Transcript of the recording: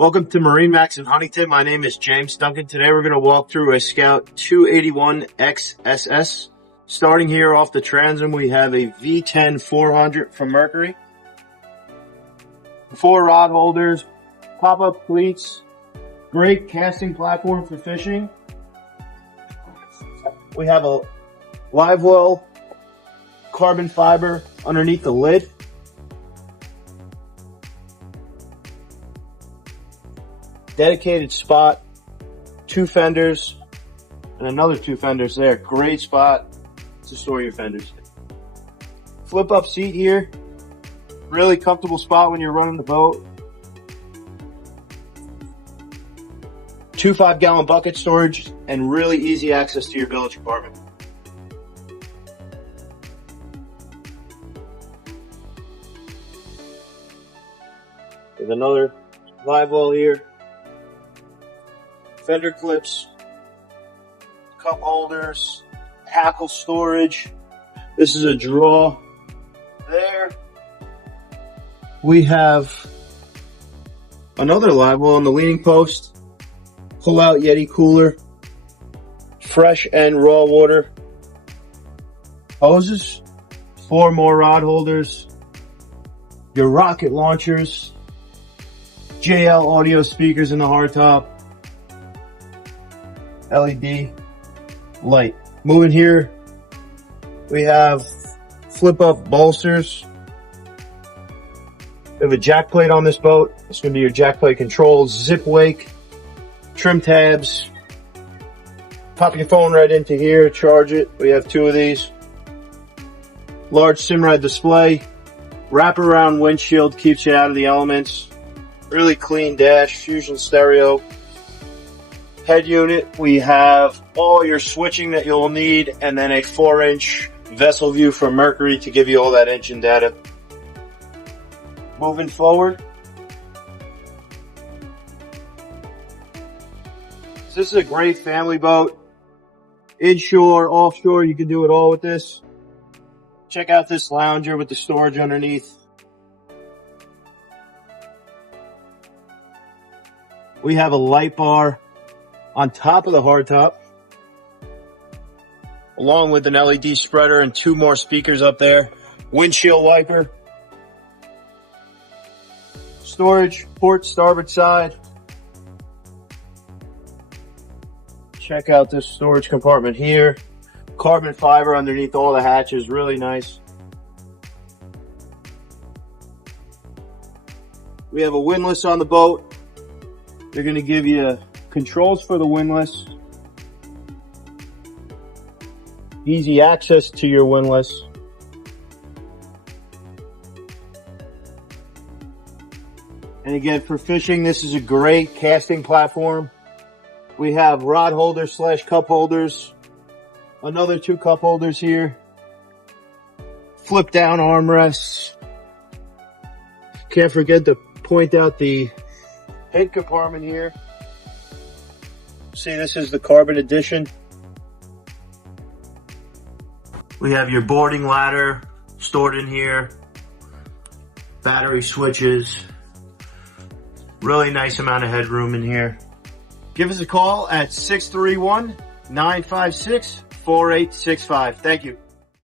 Welcome to MarineMax Huntington. My name is James Duncan. Today we're going to walk through a Scout 281 XSS. Starting here off the transom, we have a V10 400 from Mercury. 4 rod holders, pop-up cleats, great casting platform for fishing. We have a live well carbon fiber underneath the lid. Dedicated spot, 2 fenders, and another 2 fenders there. Great spot to store your fenders. Flip up seat here. Really comfortable spot when you're running the boat. 2 5-gallon bucket storage and really easy access to your bilge compartment. There's another live well here. Fender clips, cup holders, tackle storage. This is a draw there. We have another live well on the leaning post. Pull out Yeti cooler, fresh and raw water hoses, 4 more rod holders, your rocket launchers, JL audio speakers in the hardtop, LED light. Moving here, we have flip up bolsters. We have a jack plate on this boat. It's going to be your jack plate controls, zip wake, trim tabs. Pop your phone right into here, charge it. We have 2 of these. Large Simrad display. Wraparound windshield keeps you out of the elements. Really clean dash, Fusion stereo. Head unit, we have all your switching that you'll need, and then a 4-inch vessel view from Mercury to give you all that engine data. Moving forward, so this is a great family boat. Inshore, offshore, you can do it all with this. Check out this lounger with the storage underneath. We have a light bar on top of the hardtop, along with an LED spreader and 2 more speakers up there. Windshield wiper. Storage, port, starboard side. Check out this storage compartment here. Carbon fiber underneath all the hatches, really nice. We have a windlass on the boat. They're going to give you controls for the windlass, easy access to your windlass, and again, for fishing, this is a great casting platform. We have rod holders / cup holders, another 2 cup holders here, flip down armrests. Can't forget to point out the head compartment here. See, this is the carbon edition. We have your boarding ladder stored in here, battery switches, really nice amount of headroom in here. Give us a call at 631-956-4865. Thank you.